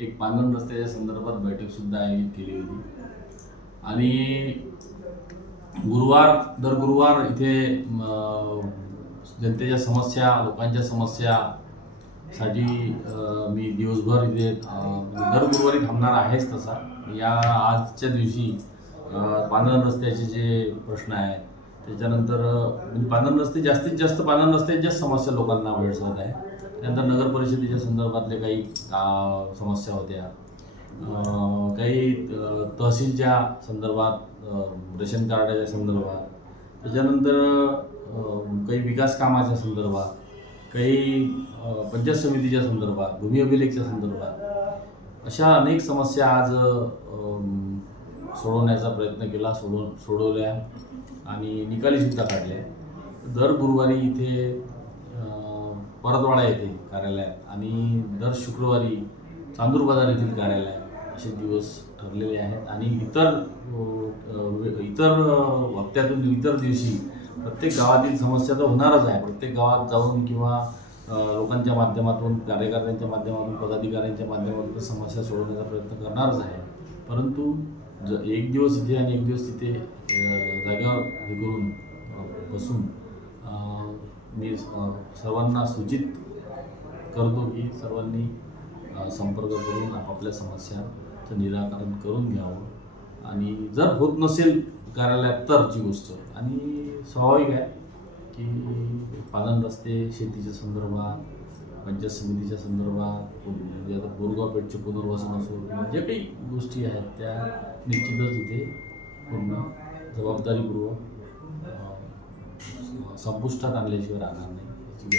एक पांगण रस्त्याच्या संदर्भात बैठकसुद्धा आयोजित केली होती आणि दर गुरुवार इथे जनतेच्या समस्या, लोकांच्या समस्यासाठी मी दिवसभर इथे दर गुरुवारी थांबणार आहेच. तसा या आजच्या दिवशी पांगण रस्त्याचे जे प्रश्न आहेत, त्याच्यानंतर म्हणजे पांगण रस्ते जास्तीत जास्त पांगण रस्त्याच्या समस्या लोकांना भेडसावत आहे. त्यानंतर नगर परिषदेच्या संदर्भातले काही समस्या होत्या, काही तहसीलच्या संदर्भात, रेशन कार्डाच्या संदर्भात, त्याच्यानंतर काही विकास कामाच्या संदर्भात, काही पंचायत समितीच्या संदर्भात, भूमी अभिलेखच्या संदर्भात अशा अनेक समस्या आज सोडवण्याचा प्रयत्न केला, सोडवल्या आणि निकालीसुद्धा काढल्या. दर गुरुवारी इथे परतवाडा येथे कार्यालयात आणि दर शुक्रवारी चांदूर बाजार येथील कार्यालयात असे दिवस ठरलेले आहेत आणि इतर हप्त्यातून इतर दिवशी प्रत्येक गावातील समस्या तर होणारच आहे. प्रत्येक गावात जाऊन किंवा लोकांच्या माध्यमातून, कार्यकर्त्यांच्या माध्यमातून, पदाधिकाऱ्यांच्या माध्यमातून समस्या सोडवण्याचा प्रयत्न करणारच आहे. परंतु एक दिवस इथे आणि एक दिवस तिथे जागा हे करून बसून मी सर्वांना सूचित करतो की सर्वांनी संपर्क करून आपापल्या समस्यांचं निराकरण करून घ्यावं आणि जर होत नसेल कार्यालयात तरची गोष्ट. आणि स्वाभाविक आहे की पालन रस्ते, शेतीच्या संदर्भात, पंचायत समितीच्या संदर्भात, म्हणजे आता बोरगाव पेठचे पुनर्वसन असो, जे काही गोष्टी आहेत त्या निश्चितच इथे पूर्ण जबाबदारीपूर्वक संपुष्टात आणल्याशिवाय राहणार नाही.